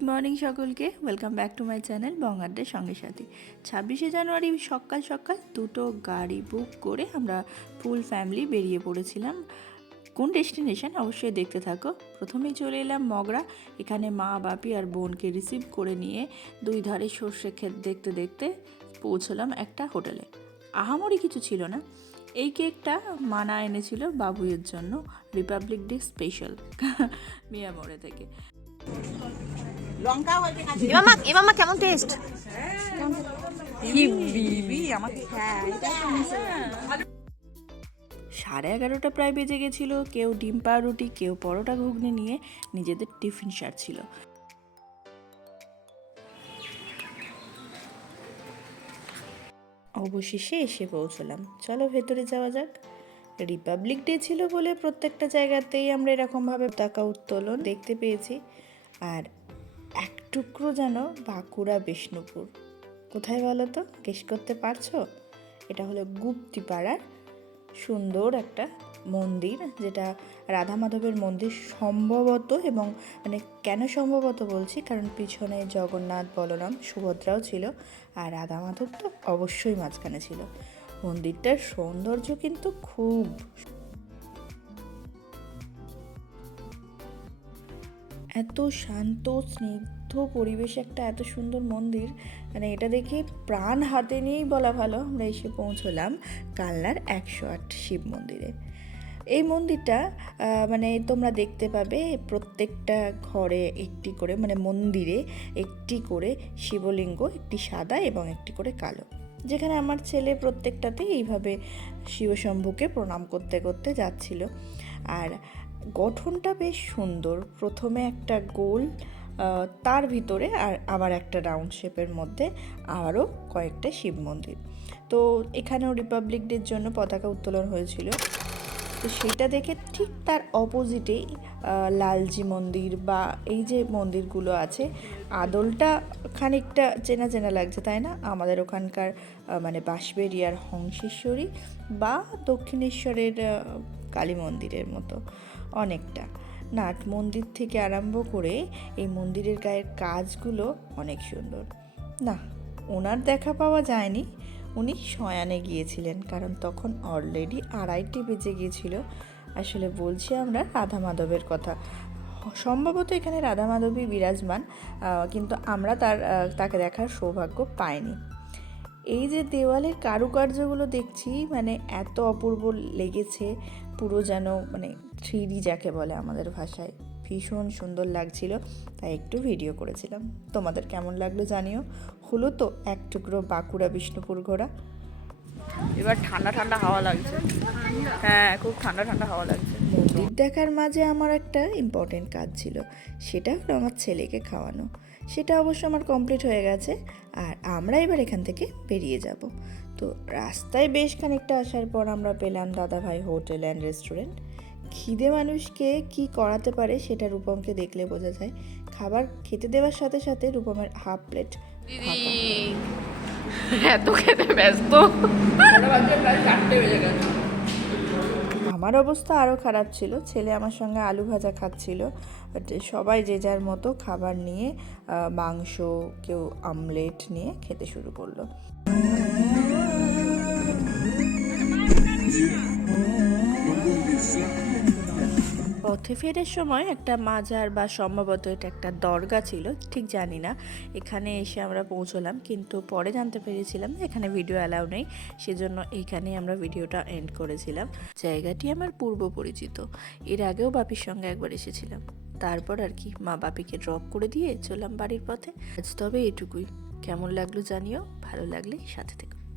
Morning সকলকে। Welcome back to my channel বঙ্গারদের সঙ্গে সাথে। ছাব্বিশে জানুয়ারি সকাল সকাল দুটো গাড়ি বুক করে আমরা ফুল ফ্যামিলি বেরিয়ে পড়েছিলাম। কোন ডেস্টিনেশন অবশ্যই দেখতে থাকো। প্রথমেই চলে এলাম মগরা। এখানে মা, বাপি আর বোনকে রিসিভ করে নিয়ে দুই ধারে সর্ষে ক্ষেত দেখতে দেখতে পৌঁছলাম একটা হোটেলে। আহামরি কিছু ছিল না। এই কেকটা মানা এনেছিল বাবুয়ের জন্য। Republic day special. মিয়ামোড়ে থেকে। লঙ্কা হয়েছে কাছে এমামা এমামা কেমন টেস্ট সাড়ে এগারোটা প্রায় বেজে গেছিল কেউ ডিম পাউরুটি কেউ পরোটা ঘুগনি নিয়ে নিজেদের টিফিন সারছিল। অবশেষে এসে পৌঁছলাম। চলো ভেতরে যাওয়া যাক। রিপাবলিক ডে ছিল বলে প্রত্যেকটা জায়গাতেই আমরা এরকমভাবে পতাকা উত্তোলন দেখতে পেয়েছি। আর এক টুকরো যেন বাঁকুড়া বিষ্ণুপুর। কোথায় বলো তো? গেস করতে পারছ? এটা হলো গুপ্তিপাড়ার সুন্দর একটা মন্দির, যেটা রাধা মাধবের মন্দির সম্ভবত এবং মানে কেন সম্ভবত বলছি? কারণ পিছনে জগন্নাথ, বলরাম, সুভদ্রাও ছিল আর রাধা মাধব তো অবশ্যই মাঝখানে ছিল। মন্দিরটার সৌন্দর্য কিন্তু খুব এত শান্ত, স্নিগ্ধ পরিবেশে একটা এত সুন্দর মন্দির। মানে এটা দেখে প্রাণ হাতে নিয়েই বলা ভালো। আমরা এসে পৌঁছলাম কালনার একশো আট শিব মন্দিরে। এই মন্দিরটা মানে তোমরা দেখতে পাবে প্রত্যেকটা ঘরে একটি করে মানে মন্দিরে একটি করে শিবলিঙ্গ, একটি সাদা এবং একটি করে কালো। যেখানে আমার ছেলে প্রত্যেকটাতে এইভাবে শিবশম্ভুকে প্রণাম করতে করতে যাচ্ছিল। আর গঠনটা বেশ সুন্দর। প্রথমে একটা গোল তার ভিতরে আর আবার একটা রাউন্ড শেপের মধ্যে আরও কয়েকটা শিব মন্দির। তো এখানেও রিপাবলিক ডের জন্য পতাকা উত্তোলন হয়েছিল। তো সেটা দেখে ঠিক তার অপোজিটেই লালজি মন্দির বা এই যে মন্দিরগুলো আছে, আদলটা খানিকটা চেনা চেনা লাগছে, তাই না? আমাদের ওখানকার মানে বাঁশবেরিয়ার হংসেশ্বরী বা দক্ষিণেশ্বরের কালী মন্দিরের মতো অনেকটা। নাট মন্দির থেকে আরম্ভ করে এই মন্দিরের গায়ের কাজগুলো অনেক সুন্দর। না, ওনার দেখা পাওয়া যায়নি উনি শয়ানে গিয়েছিলেন, কারণ তখন অলরেডি আড়াইটি বেজে গিয়েছিল। আসলে বলছি আমরা রাধা মাধবের কথা। সম্ভবত এখানে রাধা মাধবী বিরাজমান কিন্তু আমরা তার তাকে দেখার সৌভাগ্য পাইনি। এই যে দেওয়ালের কারুকার্যগুলো দেখছি মানে এত অপূর্ব লেগেছে, পুরো যেন মানে থ্রি যাকে বলে আমাদের ভাষায়। ভীষণ সুন্দর লাগছিল তাই একটু ভিডিও করেছিলাম। তোমাদের কেমন লাগল জানিও। হলো তো এক টুকরো বাঁকুড়া বিষ্ণুপুর ঘোরা এবার ঠান্ডা ঠান্ডা হাওয়া লাগছে। হ্যাঁ খুব ঠান্ডা ঠান্ডা হাওয়া লাগছে। মন্দির দেখার মাঝে আমার একটা ইম্পর্টেন্ট কাজ ছিল। সেটা হলো আমার ছেলেকে খাওয়ানো। সেটা অবশ্য আমার কমপ্লিট হয়ে গেছে আর আমরা এবার এখান থেকে বেরিয়ে যাব। তো রাস্তায় বেশ খানিকটা আসার পর আমরা পেলাম দাদাভাই হোটেল অ্যান্ড রেস্টুরেন্ট খিদে মানুষকে কি করাতে পারে সেটা রূপমকে দেখলে বোঝা যায়। খাবার খেতে দেওয়ার সাথে সাথে রূপমের হাফ প্লেট দিদি। এত খেতে ব্যস্ত। আমার অবস্থা আরও খারাপ ছিল। ছেলে আমার সঙ্গে আলু ভাজা খাচ্ছিল। বাট সবাই যে যার মতো খাবার নিয়ে মাংস কেউ আমলেট নিয়ে খেতে শুরু করল। পথে ফেরার সময় একটা মাজার বা সম্ভবত এটা একটা দরগা ছিল, ঠিক জানি না। এখানে এসে আমরা পৌঁছলাম, কিন্তু পরে জানতে পেরেছিলাম এখানে ভিডিও অ্যালাউ নেই, সেজন্য এইখানে আমরা ভিডিওটা এন্ড করেছিলাম। জায়গাটি আমার পূর্ব পরিচিত, এর আগেও বাপির সঙ্গে একবার এসেছিলাম। তারপর আর কি, মা বাপিকে ড্রপ করে দিয়ে চললাম বাড়ির পথে। আজ তবে এটুকুই। কেমন লাগল জানিও, ভালো লাগলে সাথে থেকো।